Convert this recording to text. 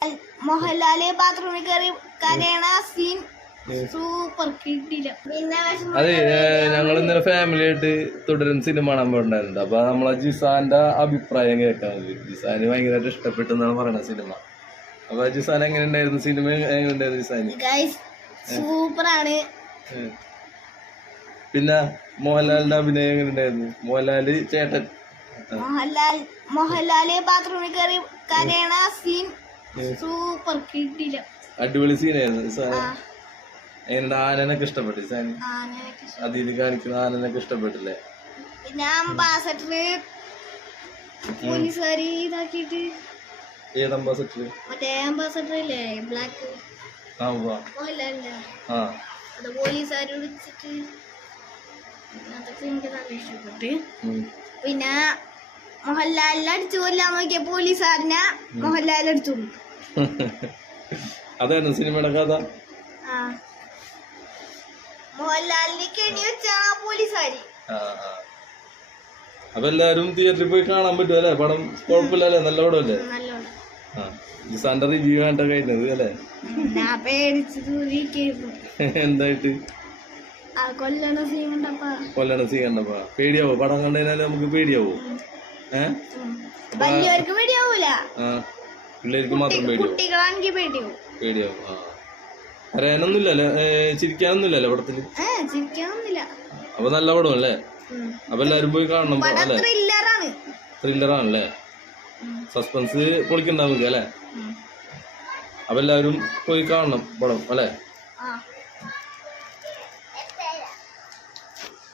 മോഹൻലാല് ബാത്റൂമിൽ കയറി കരയണ scene super കിട്ടില്ല. അതെ, ഞങ്ങൾ ഇന്നലെ ഫാമിലി ആയിട്ട് തുടരും സിനിമ കാണാൻ പോയിട്ടുണ്ടായിരുന്നു. അപ്പൊ നമ്മളെ ജിസാന്റെ അഭിപ്രായം കേൾക്കാൻ മതി. ജിസാന് ഭയങ്കരമായിട്ട് ഇഷ്ടപ്പെട്ടു എന്നാണ് പറയുന്നത് സിനിമ. അപ്പൊ ജിസാൻ എങ്ങനെ ഉണ്ടായിരുന്നു സിനിമ? എങ്ങനെ ഉണ്ടായിരുന്നു ജിസാന്? സൂപ്പറാണ്. പിന്നെ മോഹൻലാലിന്റെ അഭിനയം എങ്ങനെ ഉണ്ടായിരുന്നു? മോഹൻലാല് ചേട്ടൻ മോഹൻലാല് ബാത്റൂമിൽ കയറി കരയണ സീൻ സൂപ്പർ കിട്ടില്ല. അടിപൊളി സീനായിരുന്നു. എന്റെ ആനനൊക്കെ ഇഷ്ടപ്പെട്ടു സാൻ. അതിൽ കാണിക്കുന്ന ആനനൊക്കെ ഇഷ്ടപ്പെട്ടില്ലേ? പിന്നെ അംബാസഡർ പോലീസുകാരി ഇതാക്കിട്ട്. ഏത് അംബാസഡർ? മറ്റേ അംബാസഡർ ഇല്ലേ, ബ്ലാക്ക് അത് പോലീസുകാരി വിളിച്ചിട്ട് അതൊക്കെ എനിക്ക് നല്ല ഇഷ്ടപ്പെട്ട്. പിന്നെ മോഹൻലാലിനെ അടിച്ചു കൊല്ലാൻ നോക്കിയ പോലീസുകാരനെ മോഹൻലാൽ അടിച്ചു. അതായിരുന്നു സിനിമയുടെ കഥ. മോഹൻലാലിനെ കെണി വെച്ച പോലീസുകാരി. അപ്പൊ എല്ലാരും തിയേറ്ററിൽ പോയി കാണാൻ പറ്റും അല്ലെ? പടം കുഴപ്പമില്ലല്ലേ? നല്ല പടമല്ലേ? ജിസാന്റെ റിവ്യൂ ആയിട്ടാ കഴിഞ്ഞത് അല്ലേ? എന്തായിട്ട്? കൊല്ലണ സീൻ കണ്ടപ്പാ പേടിയാവോ? പടം കണ്ടതിനാല് നമുക്ക് പേടിയാവോ? വലിയവർക്ക് പേടിയാവൂല, പിള്ളേർക്ക് മാത്രം കുട്ടികളാണെങ്കിൽ പേടിയാവും. പേടിയാവും. അറിയാനൊന്നുമില്ലല്ലോ, ചിരിക്കാനൊന്നുമില്ലല്ലോ പടത്തില്? ചിരിക്കാനൊന്നുമില്ല. അപ്പൊ നല്ല പടം അല്ലേ? അപ്പൊ എല്ലാരും പോയി കാണണം അല്ലേ? ത്രില്ലറാണല്ലേ? സസ്പെൻസ് പൊളിക്കണ്ടാവും അല്ലേ? അപ്പൊ എല്ലാരും പോയി കാണണം പടം അല്ലേ?